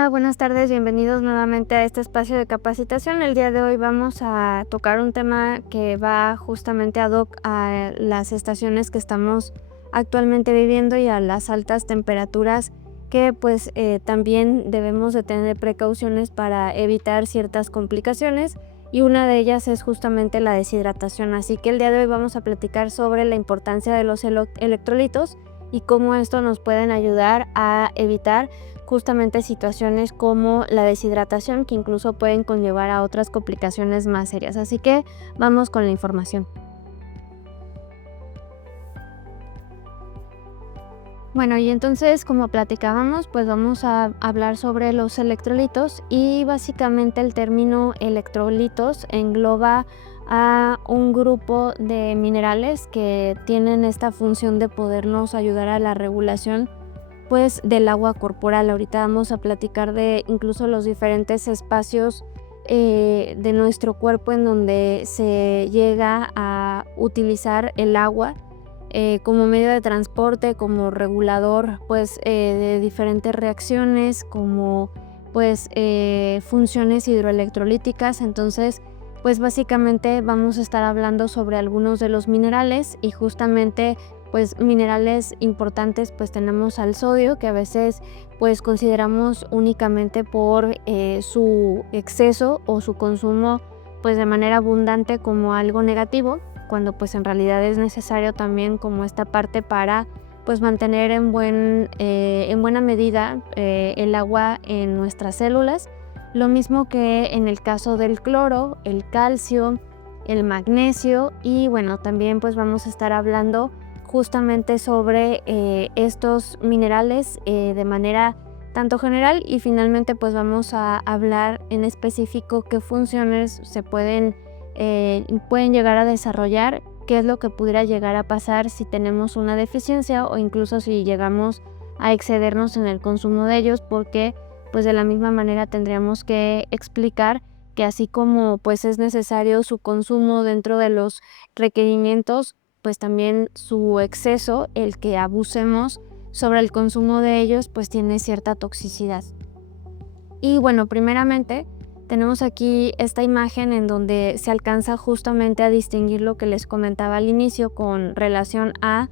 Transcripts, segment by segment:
Hola, buenas tardes, bienvenidos nuevamente a este espacio de capacitación. El día de hoy vamos a tocar un tema que va justamente ad hoc a las estaciones que estamos actualmente viviendo y a las altas temperaturas que también debemos de tener precauciones para evitar ciertas complicaciones, y una de ellas es justamente la deshidratación. Así que el día de hoy vamos a platicar sobre la importancia de los electrolitos y cómo esto nos pueden ayudar a evitar justamente situaciones como la deshidratación, que incluso pueden conllevar a otras complicaciones más serias. Así que vamos con la información. Bueno, y entonces, como platicábamos, pues vamos a hablar sobre los electrolitos, y básicamente el término electrolitos engloba a un grupo de minerales que tienen esta función de podernos ayudar a la regulación del agua corporal. Ahorita vamos a platicar de incluso los diferentes espacios de nuestro cuerpo en donde se llega a utilizar el agua como medio de transporte, como regulador de diferentes reacciones, como funciones hidroelectrolíticas. Entonces, básicamente vamos a estar hablando sobre algunos de los minerales, y justamente minerales importantes tenemos al sodio, que a veces consideramos únicamente por su exceso o su consumo de manera abundante como algo negativo, cuando en realidad es necesario también como esta parte para mantener en buena medida el agua en nuestras células. Lo mismo que en el caso del cloro, el calcio, el magnesio, y bueno, también vamos a estar hablando justamente sobre estos minerales de manera tanto general, y finalmente vamos a hablar en específico qué funciones se pueden llegar a desarrollar, qué es lo que pudiera llegar a pasar si tenemos una deficiencia o incluso si llegamos a excedernos en el consumo de ellos, porque de la misma manera tendríamos que explicar que así como es necesario su consumo dentro de los requerimientos, también su exceso, el que abusemos sobre el consumo de ellos, tiene cierta toxicidad. Y bueno, primeramente tenemos aquí esta imagen en donde se alcanza justamente a distinguir lo que les comentaba al inicio con relación a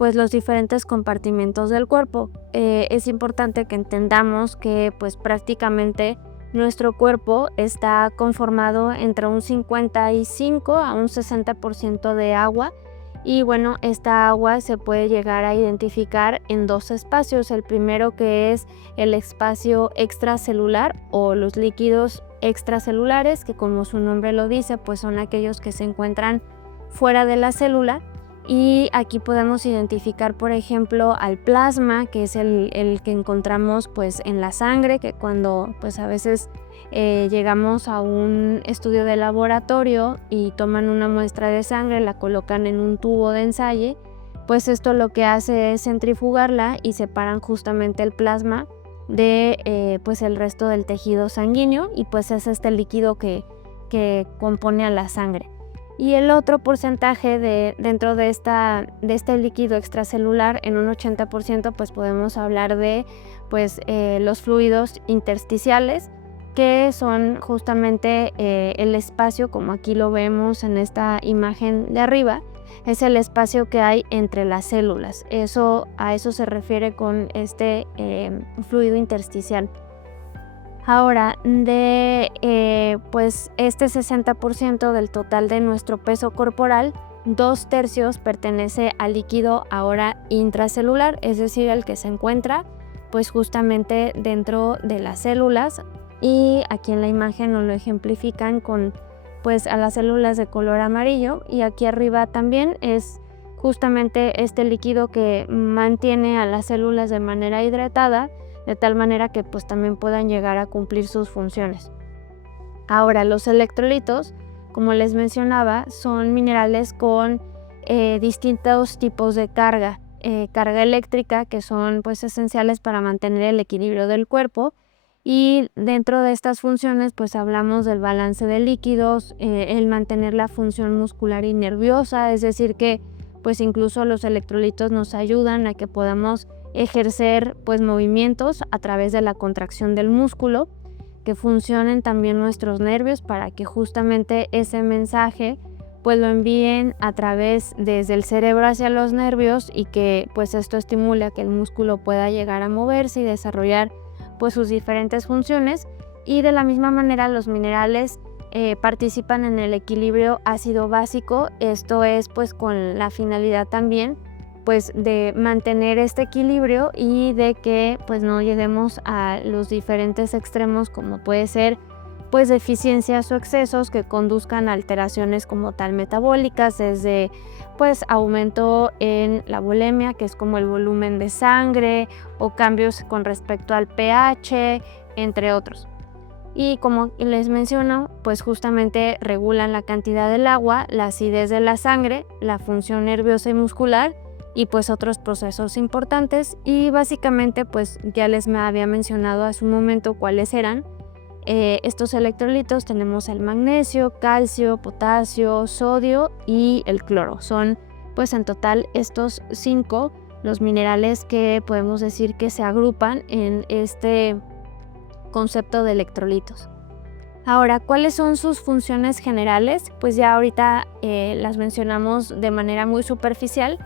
los diferentes compartimentos del cuerpo. Es importante que entendamos que prácticamente nuestro cuerpo está conformado entre un 55 a un 60% de agua, y bueno, esta agua se puede llegar a identificar en dos espacios. El primero, que es el espacio extracelular o los líquidos extracelulares, que como su nombre lo dice, son aquellos que se encuentran fuera de la célula. Y aquí podemos identificar, por ejemplo, al plasma, que es el que encontramos en la sangre, que cuando a veces llegamos a un estudio de laboratorio y toman una muestra de sangre, la colocan en un tubo de ensayo, esto lo que hace es centrifugarla y separan justamente el plasma de el resto del tejido sanguíneo, y es este líquido que compone a la sangre. Y el otro porcentaje dentro de este líquido extracelular, en un 80%, podemos hablar de los fluidos intersticiales, que son justamente el espacio, como aquí lo vemos en esta imagen de arriba, es el espacio que hay entre las células. A eso se refiere con este fluido intersticial. Ahora, de este 60% del total de nuestro peso corporal, 2/3 pertenece al líquido ahora intracelular, es decir, el que se encuentra justamente dentro de las células, y aquí en la imagen nos lo ejemplifican con a las células de color amarillo, y aquí arriba también es justamente este líquido que mantiene a las células de manera hidratada, de tal manera que también puedan llegar a cumplir sus funciones. Ahora, los electrolitos, como les mencionaba, son minerales con distintos tipos de carga eléctrica, que son esenciales para mantener el equilibrio del cuerpo, y dentro de estas funciones hablamos del balance de líquidos, el mantener la función muscular y nerviosa, es decir que incluso los electrolitos nos ayudan a que podamos ejercer pues movimientos a través de la contracción del músculo, que funcionen también nuestros nervios para que justamente ese mensaje pues lo envíen a través desde el cerebro hacia los nervios y que pues esto estimule a que el músculo pueda llegar a moverse y desarrollar pues sus diferentes funciones. Y de la misma manera los minerales participan en el equilibrio ácido básico. Esto es pues con la finalidad también pues de mantener este equilibrio y de que pues no lleguemos a los diferentes extremos, como puede ser pues deficiencias o excesos que conduzcan a alteraciones como tal metabólicas, desde pues aumento en la volemia, que es como el volumen de sangre, o cambios con respecto al pH, entre otros. Y como les menciono, pues justamente regulan la cantidad del agua, la acidez de la sangre, la función nerviosa y muscular y pues otros procesos importantes. Y básicamente pues ya les me había mencionado hace un momento cuáles eran. Estos electrolitos tenemos el magnesio, calcio, potasio, sodio y el cloro. Son pues en total estos 5 los minerales que podemos decir que se agrupan en este concepto de electrolitos. Ahora, ¿cuáles son sus funciones generales? Pues ya ahorita las mencionamos de manera muy superficial,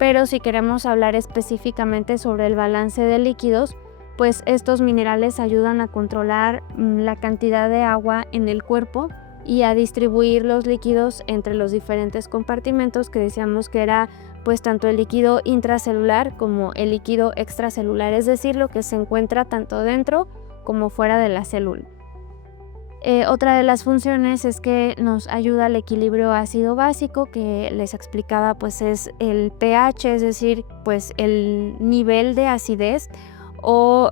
pero si queremos hablar específicamente sobre el balance de líquidos, pues estos minerales ayudan a controlar la cantidad de agua en el cuerpo y a distribuir los líquidos entre los diferentes compartimentos, que decíamos que era pues tanto el líquido intracelular como el líquido extracelular, es decir, lo que se encuentra tanto dentro como fuera de la célula. Otra de las funciones es que nos ayuda al equilibrio ácido básico, que les explicaba pues es el pH, es decir, pues el nivel de acidez o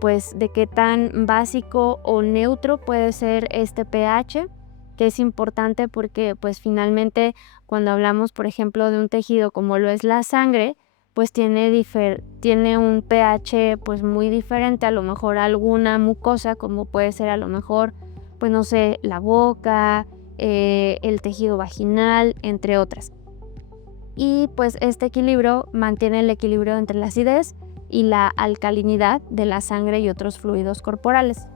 pues de qué tan básico o neutro puede ser este pH, que es importante porque pues finalmente cuando hablamos por ejemplo de un tejido como lo es la sangre, pues tiene un pH pues muy diferente a lo mejor a alguna mucosa, como puede ser a lo mejor pues no sé, la boca, el tejido vaginal, entre otras. Y pues este equilibrio mantiene el equilibrio entre la acidez y la alcalinidad de la sangre y otros fluidos corporales.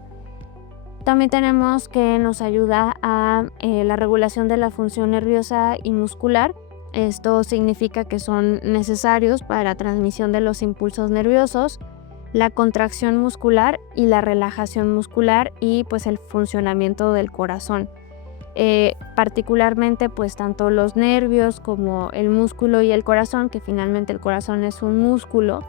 También tenemos que nos ayuda a la regulación de la función nerviosa y muscular. Esto significa que son necesarios para la transmisión de los impulsos nerviosos, la contracción muscular y la relajación muscular y pues el funcionamiento del corazón. Particularmente pues tanto los nervios como el músculo y el corazón, que finalmente el corazón es un músculo,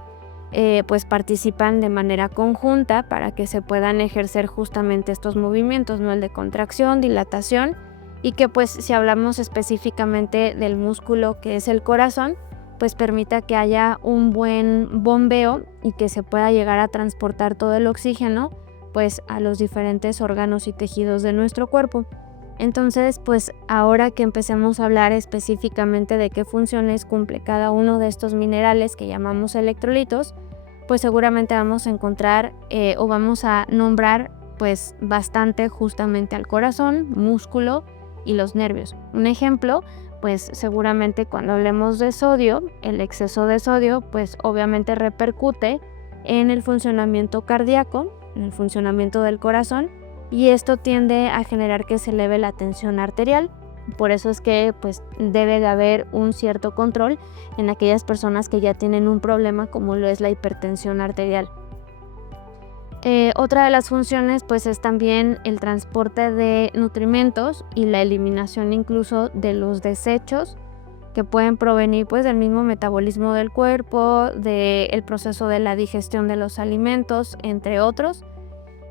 pues participan de manera conjunta para que se puedan ejercer justamente estos movimientos, ¿no? El de contracción, dilatación, y que pues si hablamos específicamente del músculo que es el corazón, pues permita que haya un buen bombeo y que se pueda llegar a transportar todo el oxígeno pues a los diferentes órganos y tejidos de nuestro cuerpo. Entonces, pues ahora que empecemos a hablar específicamente de qué funciones cumple cada uno de estos minerales que llamamos electrolitos, pues seguramente vamos a encontrar o vamos a nombrar pues bastante justamente al corazón, músculo y los nervios. Un ejemplo, pues seguramente cuando hablemos de sodio, el exceso de sodio pues obviamente repercute en el funcionamiento cardíaco, en el funcionamiento del corazón, y esto tiende a generar que se eleve la tensión arterial. Por eso es que pues debe de haber un cierto control en aquellas personas que ya tienen un problema como lo es la hipertensión arterial. Otra de las funciones pues es también el transporte de nutrimentos y la eliminación incluso de los desechos que pueden provenir pues del mismo metabolismo del cuerpo, del proceso de la digestión de los alimentos, entre otros.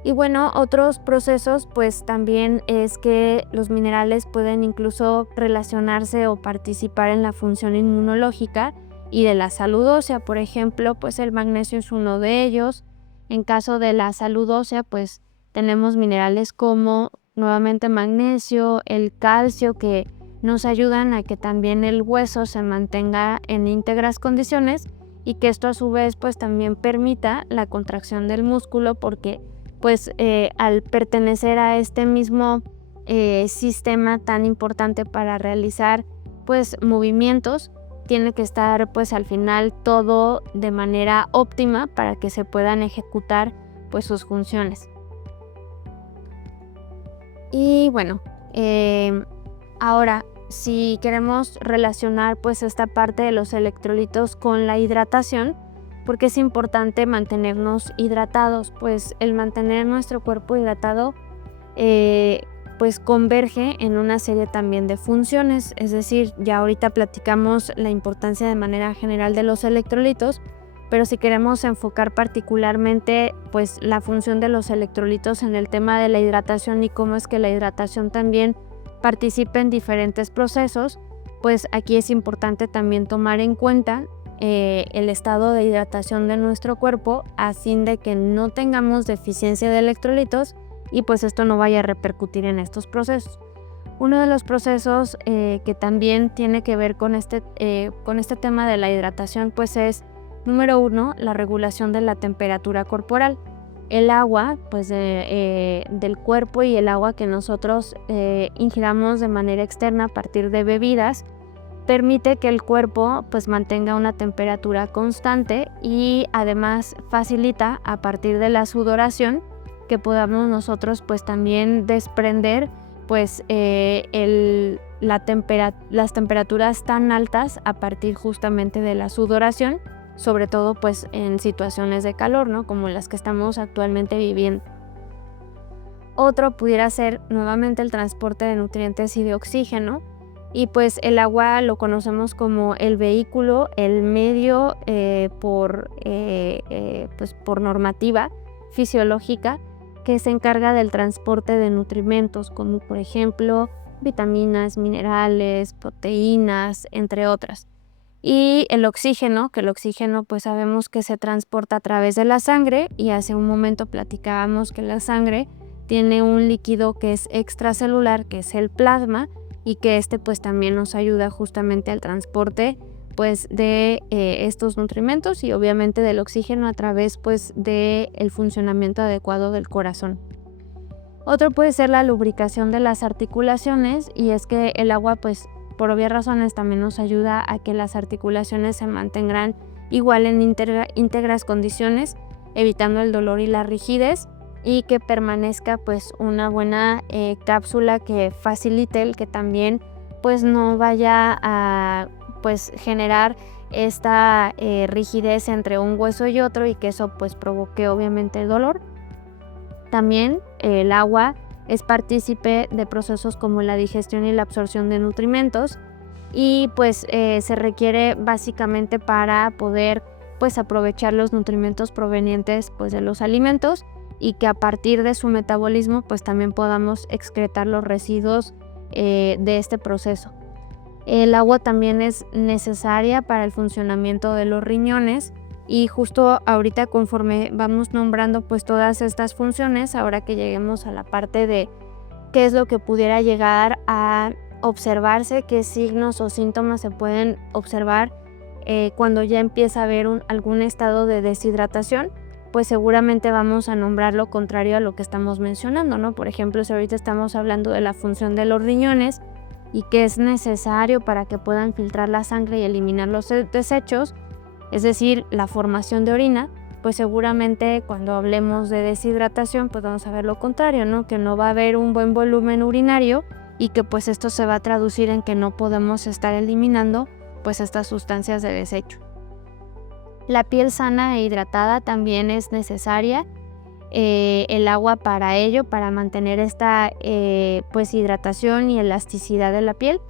Y bueno, otros procesos pues también es que los minerales pueden incluso relacionarse o participar en la función inmunológica y de la salud ósea. Por ejemplo, pues el magnesio es uno de ellos. En caso de la salud ósea, pues tenemos minerales como nuevamente magnesio, el calcio, que nos ayudan a que también el hueso se mantenga en íntegras condiciones y que esto a su vez pues también permita la contracción del músculo, porque pues al pertenecer a este mismo sistema tan importante para realizar pues movimientos, tiene que estar pues al final todo de manera óptima para que se puedan ejecutar pues sus funciones. Y bueno, ahora si queremos relacionar pues esta parte de los electrolitos con la hidratación, porque es importante mantenernos hidratados, pues el mantener nuestro cuerpo hidratado pues converge en una serie también de funciones. Es decir, ya ahorita platicamos la importancia de manera general de los electrolitos, pero si queremos enfocar particularmente pues la función de los electrolitos en el tema de la hidratación y cómo es que la hidratación también participa en diferentes procesos, pues aquí es importante también tomar en cuenta el estado de hidratación de nuestro cuerpo, a fin de que no tengamos deficiencia de electrolitos y pues esto no vaya a repercutir en estos procesos. Uno de los procesos que también tiene que ver con este tema de la hidratación pues es, número 1, la regulación de la temperatura corporal. El agua pues del cuerpo y el agua que nosotros ingiramos de manera externa a partir de bebidas permite que el cuerpo pues mantenga una temperatura constante y además facilita a partir de la sudoración que podamos nosotros pues también desprender pues las temperaturas tan altas a partir justamente de la sudoración, sobre todo pues en situaciones de calor, ¿no? Como las que estamos actualmente viviendo. Otro pudiera ser nuevamente el transporte de nutrientes y de oxígeno, y pues el agua lo conocemos como el vehículo, el medio pues por normativa fisiológica que se encarga del transporte de nutrimentos, como por ejemplo vitaminas, minerales, proteínas, entre otras. Y el oxígeno, que el oxígeno pues sabemos que se transporta a través de la sangre, y hace un momento platicábamos que la sangre tiene un líquido que es extracelular, que es el plasma, y que este pues también nos ayuda justamente al transporte pues de estos nutrimentos y obviamente del oxígeno a través pues del funcionamiento adecuado del corazón. Otro puede ser la lubricación de las articulaciones, y es que el agua pues por obvias razones también nos ayuda a que las articulaciones se mantengan igual en íntegras condiciones, evitando el dolor y la rigidez, y que permanezca pues una buena cápsula que facilite el que también pues no vaya a pues generar esta rigidez entre un hueso y otro, y que eso pues provoque obviamente el dolor. También el agua es partícipe de procesos como la digestión y la absorción de nutrimentos, y pues se requiere básicamente para poder pues aprovechar los nutrimentos provenientes pues de los alimentos, y que a partir de su metabolismo pues también podamos excretar los residuos de este proceso. El agua también es necesaria para el funcionamiento de los riñones, y justo ahorita conforme vamos nombrando pues todas estas funciones, ahora que lleguemos a la parte de qué es lo que pudiera llegar a observarse, qué signos o síntomas se pueden observar cuando ya empieza a haber algún estado de deshidratación, pues seguramente vamos a nombrar lo contrario a lo que estamos mencionando, ¿no? Por ejemplo, si ahorita estamos hablando de la función de los riñones y que es necesario para que puedan filtrar la sangre y eliminar los desechos, es decir, la formación de orina, pues seguramente cuando hablemos de deshidratación pues vamos a ver lo contrario, ¿no? Que no va a haber un buen volumen urinario, y que pues esto se va a traducir en que no podemos estar eliminando pues estas sustancias de desecho. La piel sana e hidratada también es necesaria, el agua para ello, para mantener esta pues hidratación y elasticidad de la piel,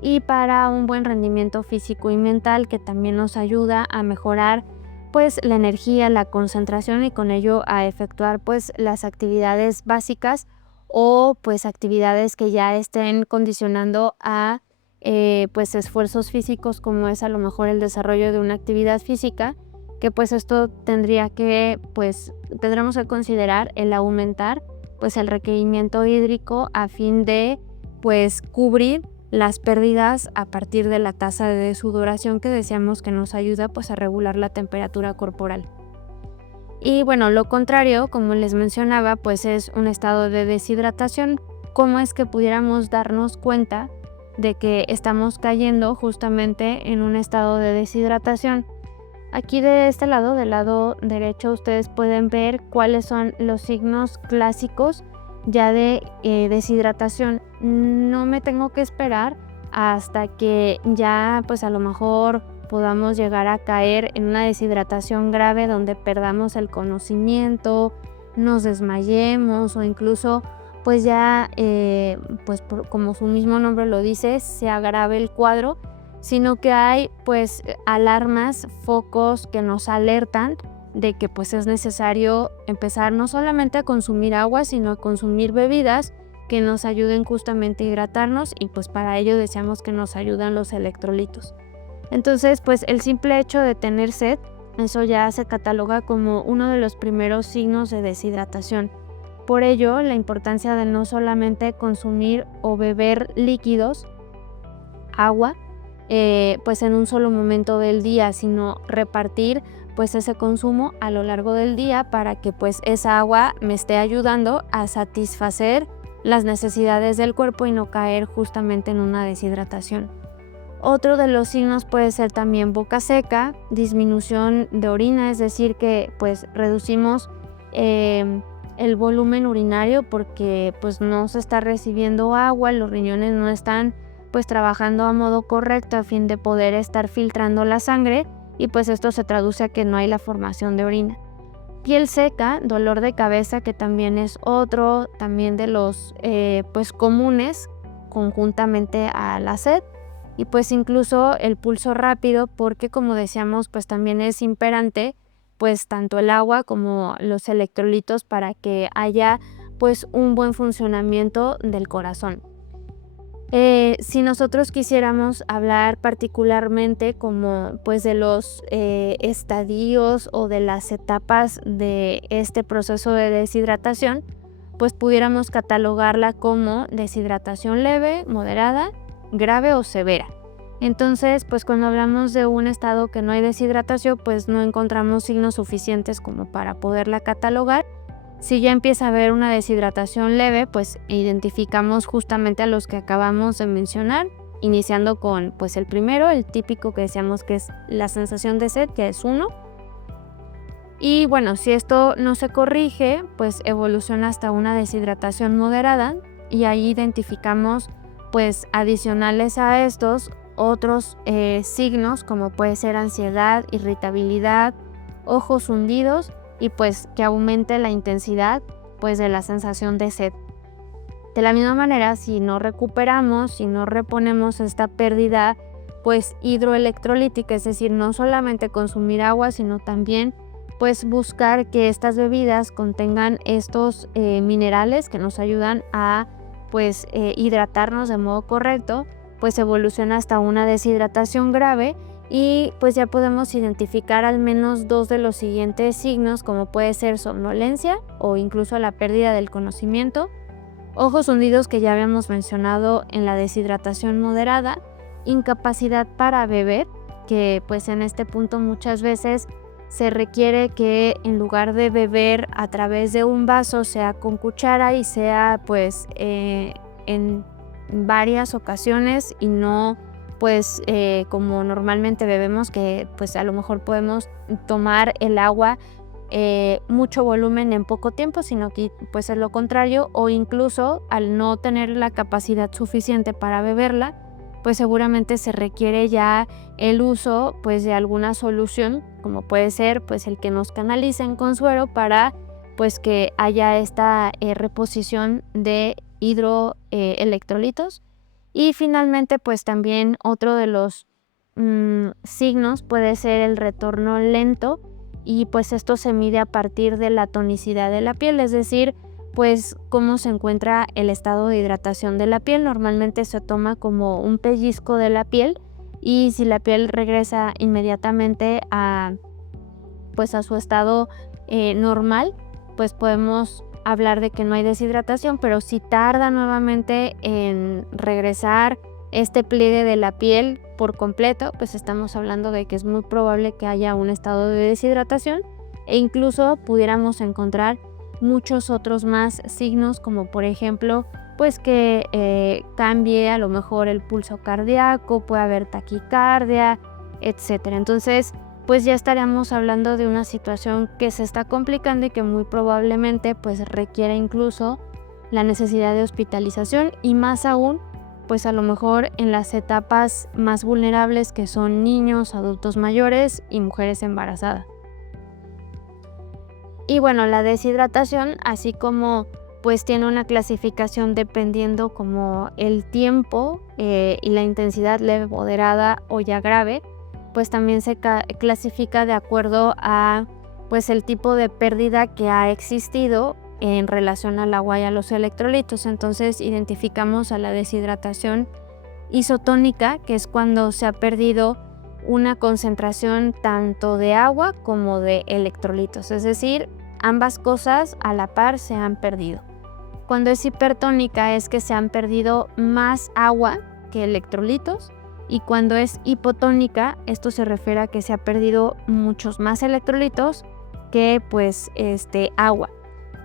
y para un buen rendimiento físico y mental, que también nos ayuda a mejorar pues la energía, la concentración, y con ello a efectuar pues las actividades básicas o pues actividades que ya estén condicionando a pues esfuerzos físicos, como es a lo mejor el desarrollo de una actividad física, que pues esto tendremos que considerar el aumentar pues el requerimiento hídrico a fin de pues cubrir las pérdidas a partir de la tasa de sudoración, que decíamos que nos ayuda pues a regular la temperatura corporal. Y bueno, lo contrario, como les mencionaba, pues es un estado de deshidratación. ¿Cómo es que pudiéramos darnos cuenta de que estamos cayendo justamente en un estado de deshidratación. Aquí de este lado, del lado derecho, ustedes pueden ver cuáles son los signos clásicos ya de deshidratación. No me tengo que esperar hasta que ya pues a lo mejor podamos llegar a caer en una deshidratación grave donde perdamos el conocimiento, nos desmayemos o incluso pues ya como su mismo nombre lo dice, se agrave el cuadro, sino que hay pues alarmas, focos que nos alertan de que pues es necesario empezar no solamente a consumir agua, sino a consumir bebidas que nos ayuden justamente a hidratarnos, y pues para ello deseamos que nos ayudan los electrolitos. Entonces pues el simple hecho de tener sed, eso ya se cataloga como uno de los primeros signos de deshidratación. Por ello, la importancia de no solamente consumir o beber líquidos, agua, pues en un solo momento del día, sino repartir pues ese consumo a lo largo del día para que pues esa agua me esté ayudando a satisfacer las necesidades del cuerpo y no caer justamente en una deshidratación. Otro de los signos puede ser también boca seca, disminución de orina, es decir que pues reducimos el volumen urinario porque pues no se está recibiendo agua, los riñones no están pues trabajando a modo correcto a fin de poder estar filtrando la sangre, y pues esto se traduce a que no hay la formación de orina. Piel seca, dolor de cabeza, que también es otro también de los pues comunes conjuntamente a la sed, y pues incluso el pulso rápido porque como decíamos pues también es imperante pues tanto el agua como los electrolitos para que haya pues un buen funcionamiento del corazón. Si nosotros quisiéramos hablar particularmente como pues de los estadios o de las etapas de este proceso de deshidratación, pues pudiéramos catalogarla como deshidratación leve, moderada, grave o severa. Entonces, pues cuando hablamos de un estado que no hay deshidratación, pues no encontramos signos suficientes como para poderla catalogar. Si ya empieza a haber una deshidratación leve, pues identificamos justamente a los que acabamos de mencionar, iniciando con pues el primero, el típico que decíamos que es la sensación de sed, que es 1. Y bueno, si esto no se corrige, pues evoluciona hasta una deshidratación moderada, y ahí identificamos pues adicionales a estos otros signos como puede ser ansiedad, irritabilidad, ojos hundidos y pues que aumente la intensidad pues de la sensación de sed. De la misma manera, si no recuperamos, si no reponemos esta pérdida pues hidroelectrolítica, es decir, no solamente consumir agua, sino también pues buscar que estas bebidas contengan estos minerales que nos ayudan a pues hidratarnos de modo correcto, pues evoluciona hasta una deshidratación grave, y pues ya podemos identificar al menos 2 de los siguientes signos, como puede ser somnolencia o incluso la pérdida del conocimiento, ojos hundidos que ya habíamos mencionado en la deshidratación moderada, incapacidad para beber, que pues en este punto muchas veces se requiere que en lugar de beber a través de un vaso sea con cuchara y sea pues en varias ocasiones y no pues como normalmente bebemos, que pues a lo mejor podemos tomar el agua mucho volumen en poco tiempo, sino que pues es lo contrario, o incluso al no tener la capacidad suficiente para beberla, pues seguramente se requiere ya el uso pues de alguna solución, como puede ser pues el que nos canalicen con suero para pues que haya esta reposición de hidroelectrolitos. Y finalmente pues también otro de los signos puede ser el retorno lento, y pues esto se mide a partir de la tonicidad de la piel, es decir, pues cómo se encuentra el estado de hidratación de la piel. Normalmente se toma como un pellizco de la piel, y si la piel regresa inmediatamente a su estado normal, pues podemos hablar de que no hay deshidratación, pero si tarda nuevamente en regresar este pliegue de la piel por completo, pues estamos hablando de que es muy probable que haya un estado de deshidratación, e incluso pudiéramos encontrar muchos otros más signos, como por ejemplo pues que cambie a lo mejor el pulso cardíaco, puede haber taquicardia, etcétera. Entonces, pues ya estaríamos hablando de una situación que se está complicando y que muy probablemente pues requiere incluso la necesidad de hospitalización, y más aún pues a lo mejor en las etapas más vulnerables, que son niños, adultos mayores y mujeres embarazadas. Y bueno, la deshidratación, así como pues tiene una clasificación dependiendo como el tiempo y la intensidad leve, moderada o ya grave, pues también se clasifica de acuerdo a pues el tipo de pérdida que ha existido en relación al agua y a los electrolitos. Entonces identificamos a la deshidratación isotónica, que es cuando se ha perdido una concentración tanto de agua como de electrolitos, es decir, ambas cosas a la par se han perdido. Cuando es hipertónica es que se han perdido más agua que electrolitos, y cuando es hipotónica esto se refiere a que se ha perdido muchos más electrolitos que pues agua.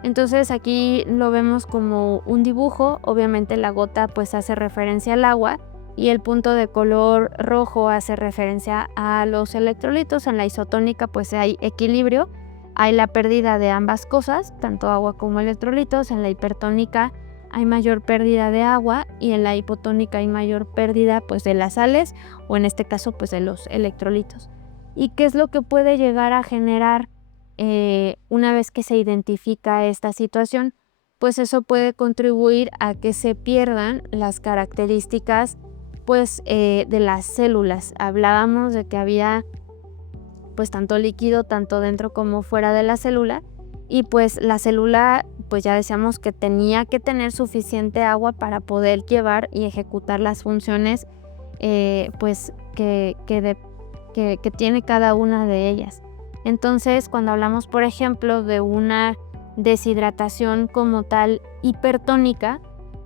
Entonces aquí lo vemos como un dibujo. Obviamente la gota pues hace referencia al agua y el punto de color rojo hace referencia a los electrolitos. En la isotónica pues hay equilibrio, hay la pérdida de ambas cosas, tanto agua como electrolitos. En la hipertónica hay mayor pérdida de agua y en la hipotónica hay mayor pérdida pues de las sales, o en este caso pues de los electrolitos. ¿Y qué es lo que puede llegar a generar una vez que se identifica esta situación? Pues eso puede contribuir a que se pierdan las características pues de las células. Hablábamos de que había pues tanto líquido tanto dentro como fuera de la célula, y pues la célula pues ya decíamos que tenía que tener suficiente agua para poder llevar y ejecutar las funciones pues que tiene cada una de ellas. Entonces, cuando hablamos, por ejemplo, de una deshidratación como tal hipertónica,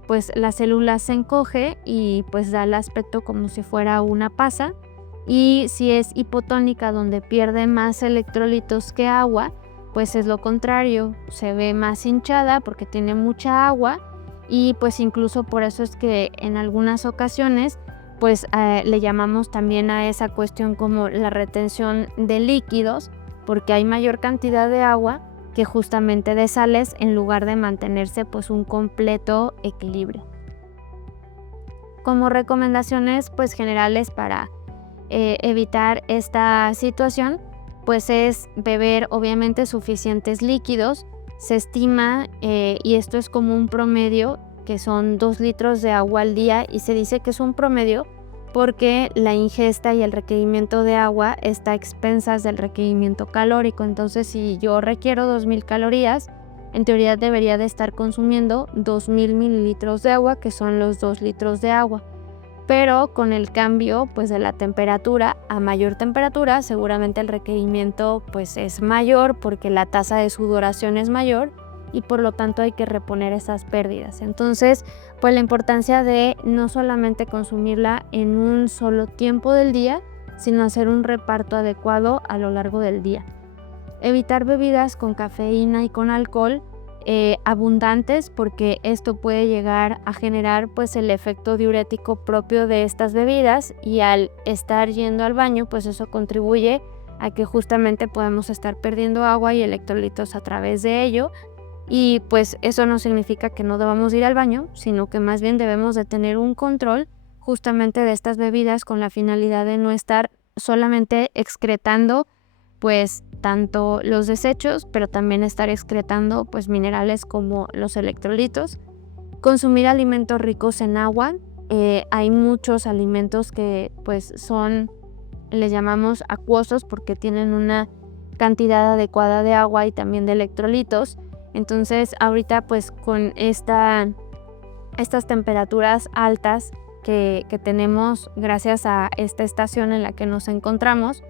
pues la célula se encoge y pues da el aspecto como si fuera una pasa. Y si es hipotónica, donde pierde más electrolitos que agua, pues es lo contrario, se ve más hinchada porque tiene mucha agua, y pues incluso por eso es que en algunas ocasiones pues le llamamos también a esa cuestión como la retención de líquidos, porque hay mayor cantidad de agua que justamente de sales, en lugar de mantenerse pues un completo equilibrio. Como recomendaciones pues generales para evitar esta situación, pues es beber obviamente suficientes líquidos. Se estima, y esto es como un promedio, que son 2 litros de agua al día, y se dice que es un promedio porque la ingesta y el requerimiento de agua está a expensas del requerimiento calórico. Entonces, si yo requiero 2000 calorías, en teoría debería de estar consumiendo 2000 mililitros de agua, que son los 2 litros de agua. Pero con el cambio pues de la temperatura, a mayor temperatura seguramente el requerimiento pues es mayor, porque la tasa de sudoración es mayor y por lo tanto hay que reponer esas pérdidas. Entonces pues la importancia de no solamente consumirla en un solo tiempo del día, sino hacer un reparto adecuado a lo largo del día. Evitar bebidas con cafeína y con alcohol abundantes, porque esto puede llegar a generar pues el efecto diurético propio de estas bebidas, y al estar yendo al baño pues eso contribuye a que justamente podamos estar perdiendo agua y electrolitos a través de ello. Y pues eso no significa que no debamos ir al baño, sino que más bien debemos de tener un control justamente de estas bebidas, con la finalidad de no estar solamente excretando pues tanto los desechos, pero también estar excretando pues minerales como los electrolitos. Consumir alimentos ricos en agua. Hay muchos alimentos que pues les llamamos acuosos, porque tienen una cantidad adecuada de agua y también de electrolitos. Entonces ahorita pues con estas temperaturas altas que tenemos gracias a esta estación en la que nos encontramos,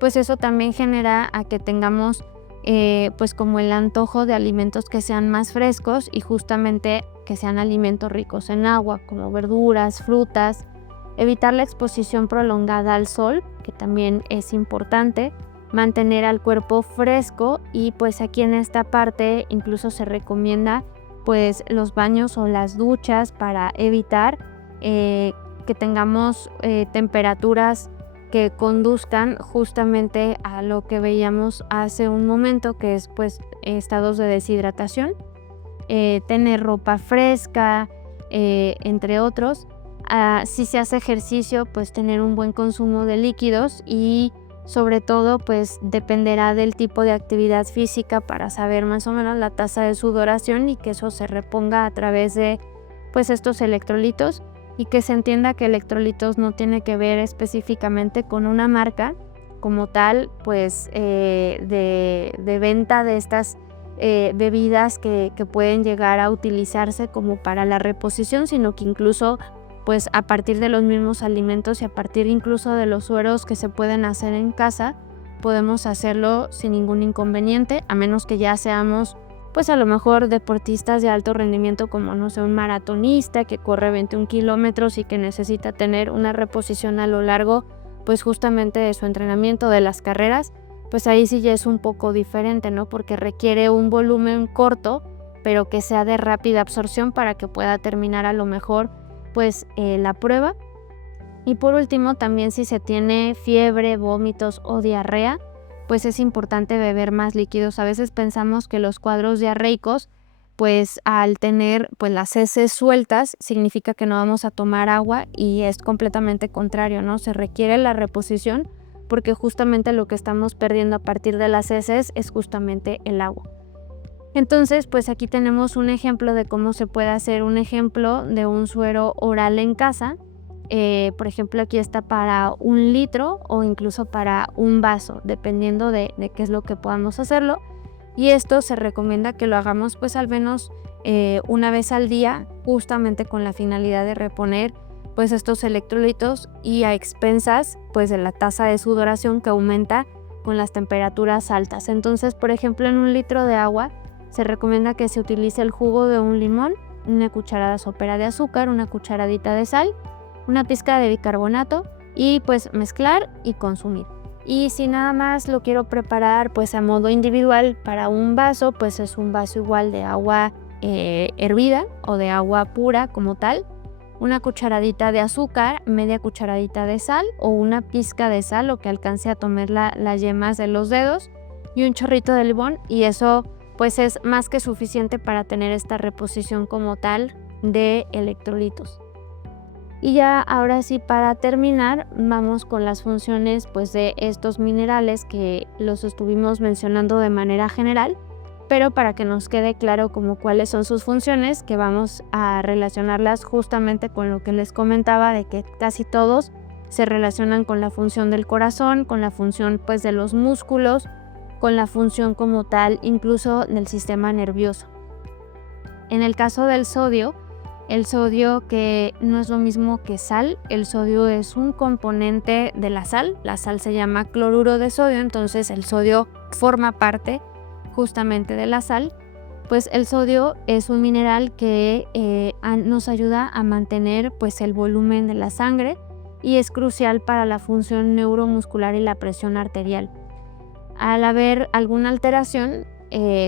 pues eso también genera a que tengamos pues como el antojo de alimentos que sean más frescos, y justamente que sean alimentos ricos en agua, como verduras, frutas. Evitar la exposición prolongada al sol, que también es importante. Mantener al cuerpo fresco, y pues aquí en esta parte incluso se recomienda pues los baños o las duchas para evitar que tengamos temperaturas que conduzcan justamente a lo que veíamos hace un momento, que es pues estados de deshidratación, tener ropa fresca, entre otros. Si se hace ejercicio, pues tener un buen consumo de líquidos y sobre todo pues dependerá del tipo de actividad física para saber más o menos la tasa de sudoración y que eso se reponga a través de pues estos electrolitos, y que se entienda que electrolitos no tiene que ver específicamente con una marca como tal, pues de venta de estas bebidas que pueden llegar a utilizarse como para la reposición, sino que incluso pues a partir de los mismos alimentos y a partir incluso de los sueros que se pueden hacer en casa, podemos hacerlo sin ningún inconveniente, a menos que ya seamos pues a lo mejor deportistas de alto rendimiento, como no sé, un maratonista que corre 21 kilómetros y que necesita tener una reposición a lo largo pues justamente de su entrenamiento, de las carreras. Pues ahí sí ya es un poco diferente, ¿no? Porque requiere un volumen corto, pero que sea de rápida absorción para que pueda terminar a lo mejor pues la prueba. Y por último, también si se tiene fiebre, vómitos o diarrea, pues es importante beber más líquidos. A veces pensamos que los cuadros diarreicos, pues al tener pues las heces sueltas, significa que no vamos a tomar agua, y es completamente contrario, ¿no? Se requiere la reposición porque justamente lo que estamos perdiendo a partir de las heces es justamente el agua. Entonces, pues aquí tenemos un ejemplo de cómo se puede hacer un ejemplo de un suero oral en casa. Por ejemplo, aquí está para 1 litro o incluso para un vaso, dependiendo de qué es lo que podamos hacerlo. Y esto se recomienda que lo hagamos pues al menos una vez al día, justamente con la finalidad de reponer pues estos electrolitos, y a expensas pues de la tasa de sudoración que aumenta con las temperaturas altas. Entonces, por ejemplo, en 1 litro de agua se recomienda que se utilice el jugo de un limón, una cucharada sopera de azúcar, una cucharadita de sal, una pizca de bicarbonato, y pues mezclar y consumir. Y si nada más lo quiero preparar pues a modo individual para un vaso, pues es un vaso igual de agua hervida o de agua pura como tal, una cucharadita de azúcar, media cucharadita de sal o una pizca de sal, o que alcance a tomar las yemas de los dedos, y un chorrito de limón, y eso pues es más que suficiente para tener esta reposición como tal de electrolitos. Y ya ahora sí, para terminar, vamos con las funciones pues de estos minerales, que los estuvimos mencionando de manera general, pero para que nos quede claro como cuáles son sus funciones, que vamos a relacionarlas justamente con lo que les comentaba, de que casi todos se relacionan con la función del corazón, con la función pues de los músculos, con la función como tal incluso del sistema nervioso. En el caso del sodio, el sodio, que no es lo mismo que sal, el sodio es un componente de la sal se llama cloruro de sodio, entonces el sodio forma parte justamente de la sal. Pues el sodio es un mineral que nos ayuda a mantener pues el volumen de la sangre, y es crucial para la función neuromuscular y la presión arterial. Al haber alguna alteración,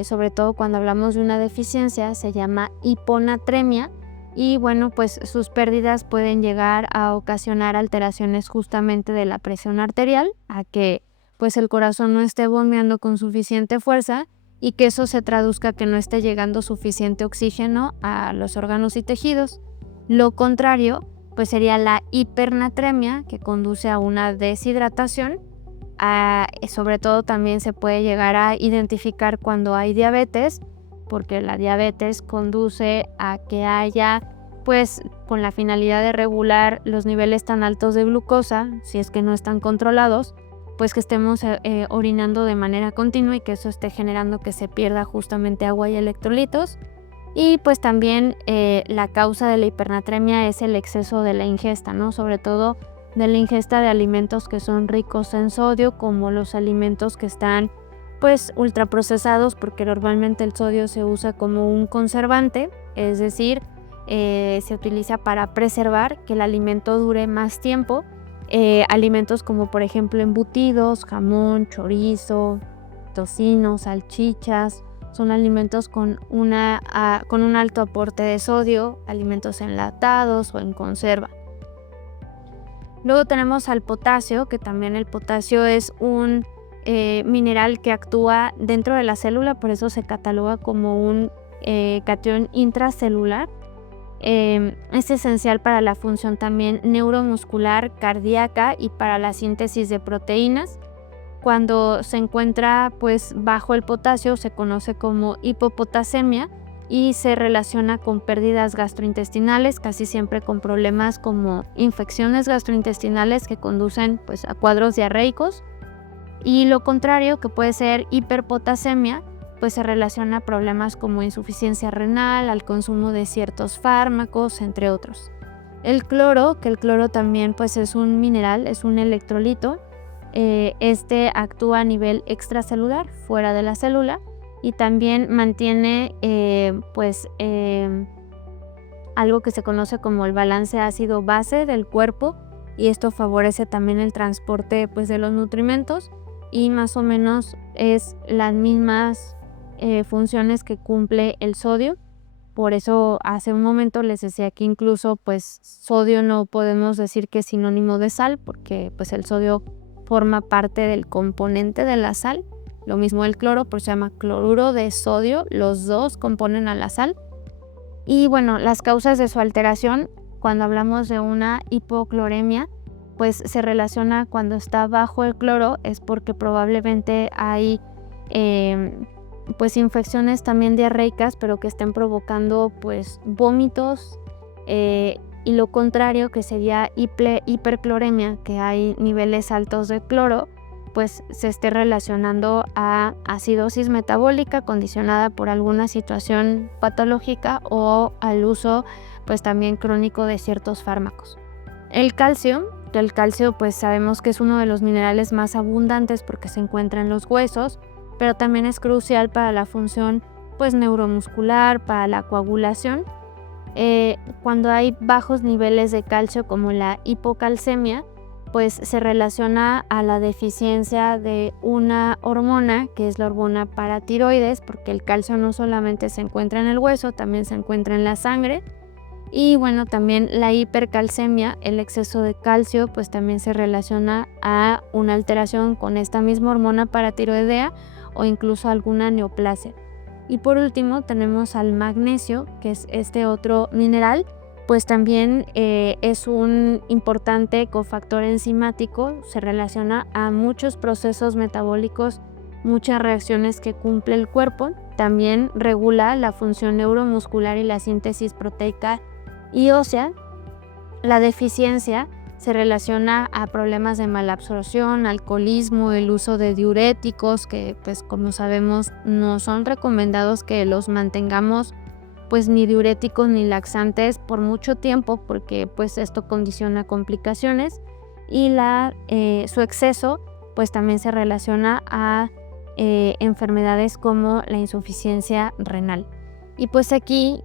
sobre todo cuando hablamos de una deficiencia, se llama hiponatremia, y bueno, pues sus pérdidas pueden llegar a ocasionar alteraciones justamente de la presión arterial, a que pues el corazón no esté bombeando con suficiente fuerza, y que eso se traduzca que no esté llegando suficiente oxígeno a los órganos y tejidos. Lo contrario pues sería la hipernatremia, que conduce a una deshidratación. Sobre todo también se puede llegar a identificar cuando hay diabetes, porque la diabetes conduce a que haya, pues con la finalidad de regular los niveles tan altos de glucosa, si es que no están controlados, pues que estemos orinando de manera continua, y que eso esté generando que se pierda justamente agua y electrolitos. Y pues también la causa de la hipernatremia es el exceso de la ingesta, ¿no? Sobre todo de la ingesta de alimentos que son ricos en sodio, como los alimentos que están pues ultraprocesados, porque normalmente el sodio se usa como un conservante, es decir, se utiliza para preservar que el alimento dure más tiempo. Alimentos como por ejemplo embutidos, jamón, chorizo, tocino, salchichas, son alimentos con un alto aporte de sodio, alimentos enlatados o en conserva. Luego tenemos al potasio, que también el potasio es un mineral que actúa dentro de la célula, por eso se cataloga como un catión intracelular. Es esencial para la función también neuromuscular, cardíaca y para la síntesis de proteínas. Cuando se encuentra pues bajo el potasio se conoce como hipopotasemia y se relaciona con pérdidas gastrointestinales, casi siempre con problemas como infecciones gastrointestinales que conducen pues a cuadros diarreicos. Y lo contrario, que puede ser hiperpotasemia, pues se relaciona a problemas como insuficiencia renal, al consumo de ciertos fármacos, entre otros. El cloro, que el cloro también pues es un mineral, es un electrolito. Este actúa a nivel extracelular, fuera de la célula, y también mantiene algo que se conoce como el balance ácido-base del cuerpo, y esto favorece también el transporte pues de los nutrimentos, y más o menos es las mismas funciones que cumple el sodio. Por eso hace un momento les decía que incluso pues sodio no podemos decir que es sinónimo de sal, porque pues el sodio forma parte del componente de la sal. Lo mismo el cloro, pues se llama cloruro de sodio, los dos componen a la sal. Y bueno, las causas de su alteración, cuando hablamos de una hipocloremia, pues se relaciona cuando está bajo el cloro, es porque probablemente hay pues infecciones también diarreicas, pero que estén provocando pues vómitos, y lo contrario, que sería hipercloremia, que hay niveles altos de cloro, pues se esté relacionando a acidosis metabólica condicionada por alguna situación patológica o al uso pues también crónico de ciertos fármacos. El calcio pues sabemos que es uno de los minerales más abundantes porque se encuentra en los huesos, pero también es crucial para la función pues neuromuscular, para la coagulación. Cuando hay bajos niveles de calcio como la hipocalcemia, pues se relaciona a la deficiencia de una hormona que es la hormona paratiroides, porque el calcio no solamente se encuentra en el hueso, también se encuentra en la sangre. Y bueno, también la hipercalcemia, el exceso de calcio, pues también se relaciona a una alteración con esta misma hormona paratiroidea o incluso alguna neoplasia. Y por último tenemos al magnesio, que es este otro mineral, pues también es un importante cofactor enzimático, se relaciona a muchos procesos metabólicos, muchas reacciones que cumple el cuerpo. También regula la función neuromuscular y la síntesis proteica y ósea. La deficiencia se relaciona a problemas de malabsorción, alcoholismo, el uso de diuréticos, que pues como sabemos no son recomendados que los mantengamos pues ni diuréticos ni laxantes por mucho tiempo, porque pues esto condiciona complicaciones, y su exceso pues también se relaciona a enfermedades como la insuficiencia renal. Y pues aquí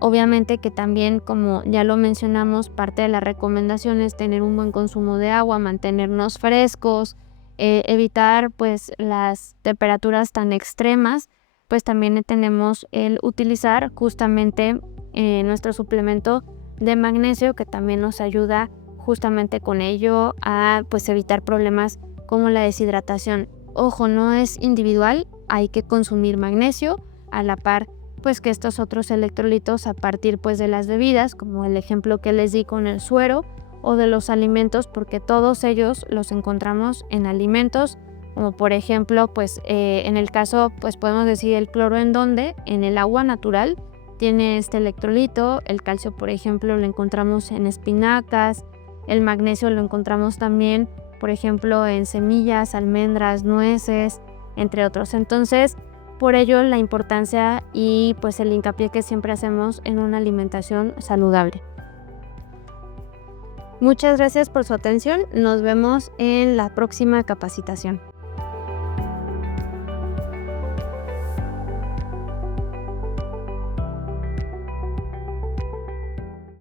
obviamente que también, como ya lo mencionamos, parte de la recomendación es tener un buen consumo de agua, mantenernos frescos, evitar pues las temperaturas tan extremas. Pues también tenemos el utilizar justamente nuestro suplemento de magnesio, que también nos ayuda justamente con ello a pues evitar problemas como la deshidratación. Ojo, no es individual, hay que consumir magnesio a la par pues que estos otros electrolitos a partir pues de las bebidas, como el ejemplo que les di con el suero, o de los alimentos, porque todos ellos los encontramos en alimentos, como por ejemplo pues en el caso pues podemos decir el cloro en el agua natural tiene este electrolito. El calcio por ejemplo lo encontramos en espinacas, el magnesio lo encontramos también por ejemplo en semillas, almendras, nueces, entre otros. Entonces por ello la importancia y pues el hincapié que siempre hacemos en una alimentación saludable. Muchas gracias por su atención, nos vemos en la próxima capacitación.